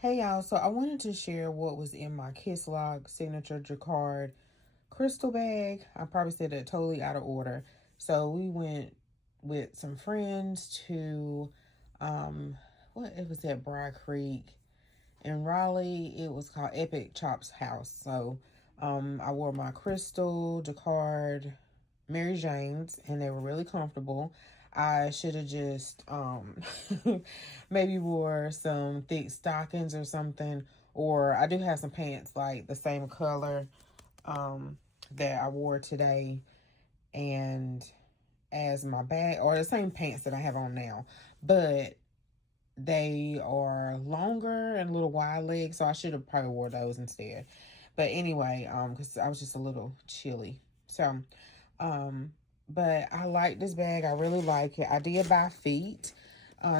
Hey y'all, so I wanted to share what was in my Kisslock signature jacquard crystal bag. I probably said that totally out of order. So we went with some friends to what it was at Bride Creek in Raleigh. It was called Epic Chop's house. So I wore my crystal jacquard Mary Jane's and they were really comfortable. I should have just maybe wore some thick stockings or something. Or I do have some pants like the same color that I wore today and as my bag, or the same pants that I have on now. But they are longer and a little wide legs, so I should have probably wore those instead. But anyway, because I was just a little chilly. So, um, but I like this bag. I really like it. I did buy feet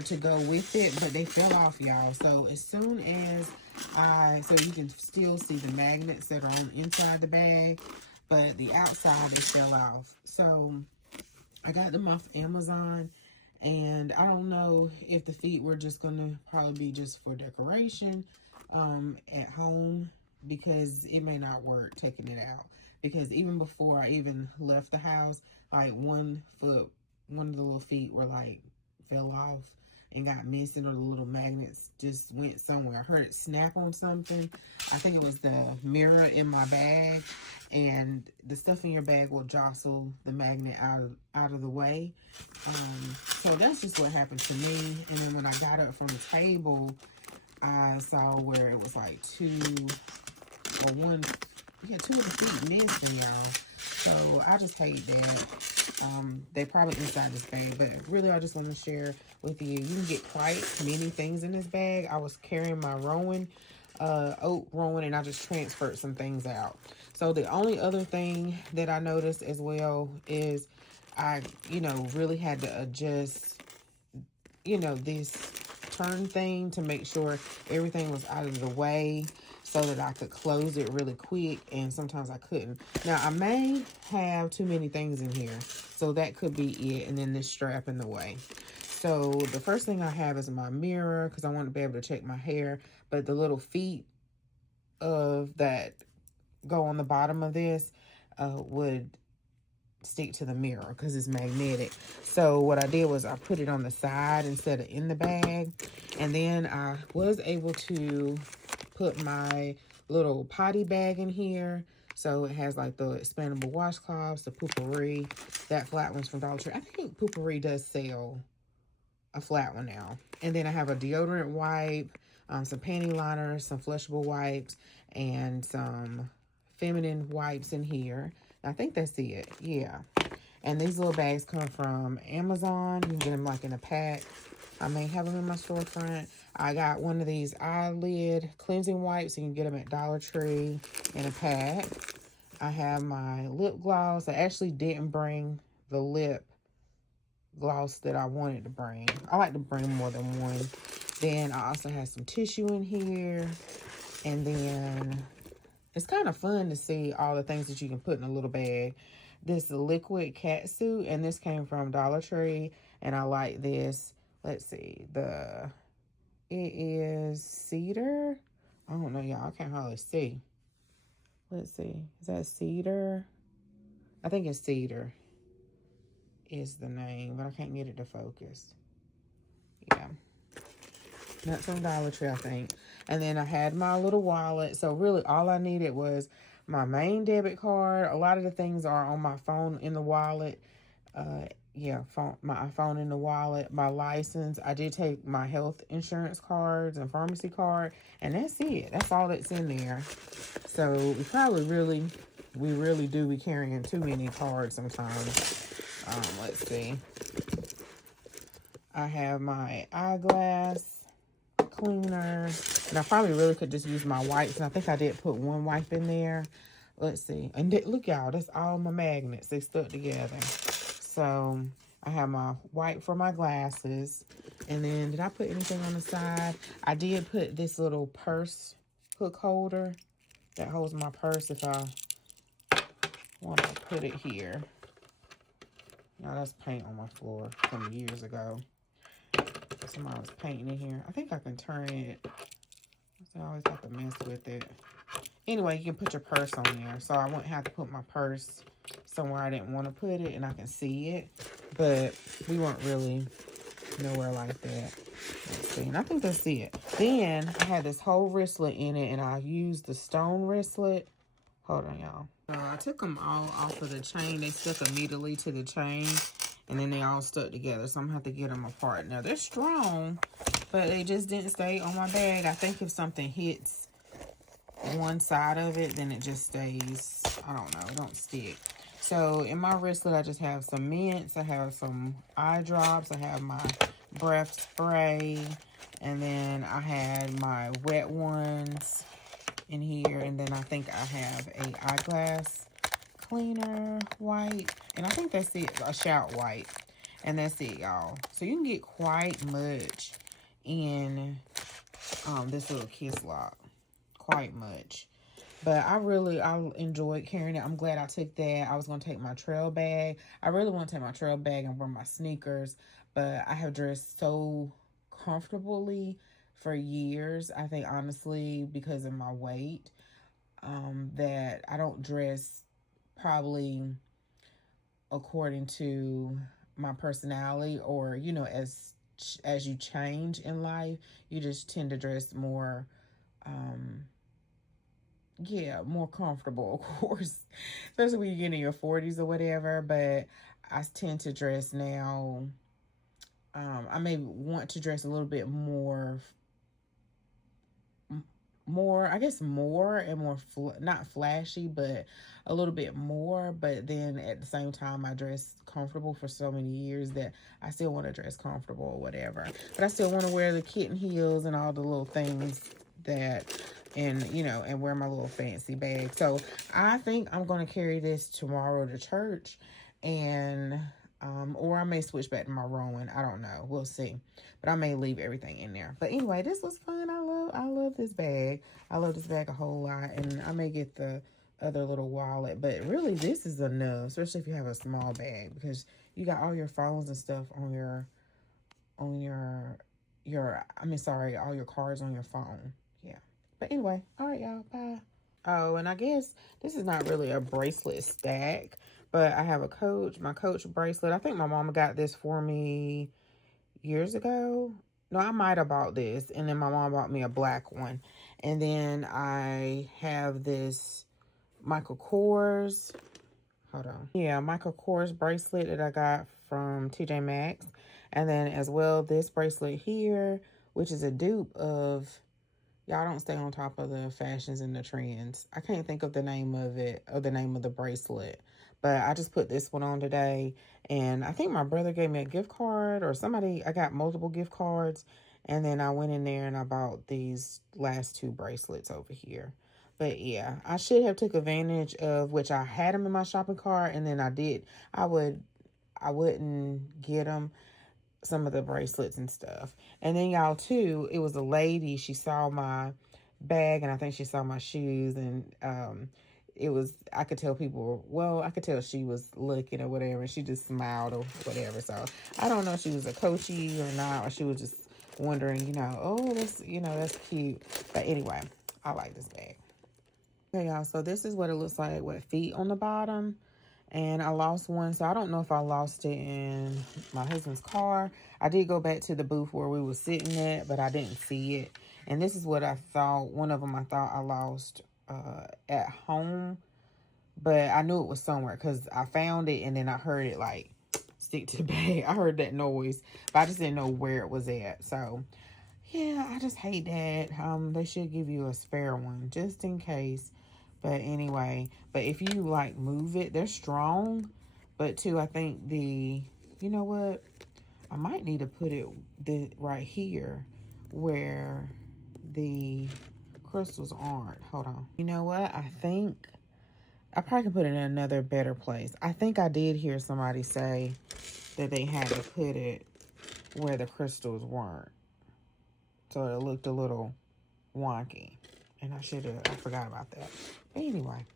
to go with it, but they fell off, y'all. So as soon as so you can still see the magnets that are on inside the bag, but the outside they fell off. So I got them off Amazon. And I don't know if the feet were just going to probably be just for decoration at home, because it may not work taking it out. Because even before I even left the house, like one of the little feet were like fell off and got missing, or the little magnets just went somewhere. I heard it snap on something. I think it was the mirror in my bag, and the stuff in your bag will jostle the magnet out of the way. So that's just what happened to me. And then when I got up from the table, I saw where it was like two or one, yeah, two of the feet missing, y'all. So I just hate that. They probably inside this bag, but really I just want to share with you. You can get quite many things in this bag. I was carrying my Rowan, oat Rowan, and I just transferred some things out. So the only other thing that I noticed as well is I, really had to adjust, this turn thing to make sure everything was out of the way so that I could close it really quick, and sometimes I couldn't. Now, I may have too many things in here, so that could be it, and then this strap in the way. So the first thing I have is my mirror, because I want to be able to check my hair, but the little feet of that go on the bottom of this would stick to the mirror because it's magnetic. So what I did was I put it on the side instead of in the bag. And then I was able to put my little potty bag in here. So it has like the expandable washcloths, the Poopery. That flat one's from Dollar Tree. I think Poopery does sell a flat one now. And then I have a deodorant wipe, some panty liners, some flushable wipes, and some feminine wipes in here. I think that's it. Yeah. And these little bags come from Amazon. You can get them like in a pack. I may have them in my storefront. I got one of these eyelid cleansing wipes. You can get them at Dollar Tree in a pack. I have my lip gloss. I actually didn't bring the lip gloss that I wanted to bring. I like to bring more than one. Then I also have some tissue in here. And then it's kind of fun to see all the things that you can put in a little bag. This liquid cat suit, and this came from Dollar Tree, and I like this. Let's see, it is cedar. I don't know, y'all. I can't hardly see. Let's see, is that cedar? I think it's cedar is the name, but I can't get it to focus. Yeah, that's from Dollar Tree, I think. And then I had my little wallet. So really all I needed was my main debit card. A lot of the things are on my phone in the wallet. Yeah, my phone in the wallet, my license. I did take my health insurance cards and pharmacy card, and that's it. That's all that's in there. So we really do be carrying too many cards sometimes. Let's see. I have my eyeglass cleaner, and I probably really could just use my wipes, and I think I did put one wipe in there. Let's see. And look, y'all, that's all my magnets. They stuck together. So I have my wipe for my glasses. And then did I put anything on the side? I did put this little purse hook holder that holds my purse if I want to put it here. Now that's paint on my floor from years ago. Somebody was painting in here. I think I can turn it always have to mess with it. Anyway, you can put your purse on there. So I wouldn't have to put my purse somewhere I didn't want to put it and I can see it. But we weren't really nowhere like that. Let's see. And I think that's it. Then I had this whole wristlet in it and I used the stone wristlet. Hold on, y'all. I took them all off of the chain. They stuck immediately to the chain. And then they all stuck together. So I'm going to have to get them apart. Now, they're strong, but they just didn't stay on my bag. I think if something hits one side of it, then it just stays, I don't know, it don't stick. So in my wristlet, I just have some mints. I have some eye drops. I have my breath spray. And then I had my wet ones in here. And then I think I have a eyeglass cleaner white, and I think that's it, a shout white, and that's it, y'all. So you can get quite much in this little Kisslock, quite much. But I enjoyed carrying it. I'm glad I took that. I was going to take my trail bag. I really want to take my trail bag and wear my sneakers, but I have dressed so comfortably for years, I think, honestly, because of my weight, that I don't dress probably according to my personality, or, you know, as you change in life, you just tend to dress more, more comfortable, of course, especially when you get in your 40s or whatever. But I tend to dress now, I may want to dress a little bit more, I guess more and more, not flashy, but a little bit more. But then at the same time, I dress comfortable for so many years that I still want to dress comfortable or whatever. But I still want to wear the kitten heels and all the little things that, and, you know, and wear my little fancy bag. So I think I'm going to carry this tomorrow to church, and or I may switch back to my rowing. I don't know. We'll see. But I may leave everything in there. But anyway, this was fun. I love this bag. I love this bag a whole lot. And I may get the other little wallet. But really, this is enough, especially if you have a small bag, because you got all your phones and stuff on all your cards on your phone. Yeah. But anyway, all right, y'all. Bye. Oh, and I guess this is not really a bracelet stack, but I have my Coach bracelet. I think my mama got this for me years ago. No, I might have bought this, and then my mom bought me a black one. And then I have this Michael Kors. Hold on. Yeah, Michael Kors bracelet that I got from TJ Maxx. And then as well, this bracelet here, which is a dupe of... Y'all don't stay on top of the fashions and the trends. I can't think of the name of it, or the name of the bracelet. But I just put this one on today. And I think my brother gave me a gift card, or somebody, I got multiple gift cards. And then I went in there and I bought these last two bracelets over here. But yeah, I should have took advantage of, which I had them in my shopping cart. And then I wouldn't get them, some of the bracelets and stuff. And then y'all too, it was a lady, she saw my bag and I think she saw my shoes, and I could tell she was looking or whatever, and she just smiled or whatever. So I don't know if she was a coachie or not, or she was just wondering, you know, oh, that's cute. But anyway, I like this bag. Okay, y'all, so this is what it looks like with feet on the bottom. And I lost one, so I don't know if I lost it in my husband's car. I did go back to the booth where we were sitting at, but I didn't see it. And this is what I thought. One of them I thought I lost at home, but I knew it was somewhere because I found it and then I heard it like stick to the bag. I heard that noise, but I just didn't know where it was at. So yeah, I just hate that. They should give you a spare one just in case. But anyway, but if you like move it, they're strong. But too, I think you know what? I might need to put it right here where the crystals aren't. Hold on. You know what? I think I probably can put it in another better place. I think I did hear somebody say that they had to put it where the crystals weren't. So it looked a little wonky. And I forgot about that. But anyway,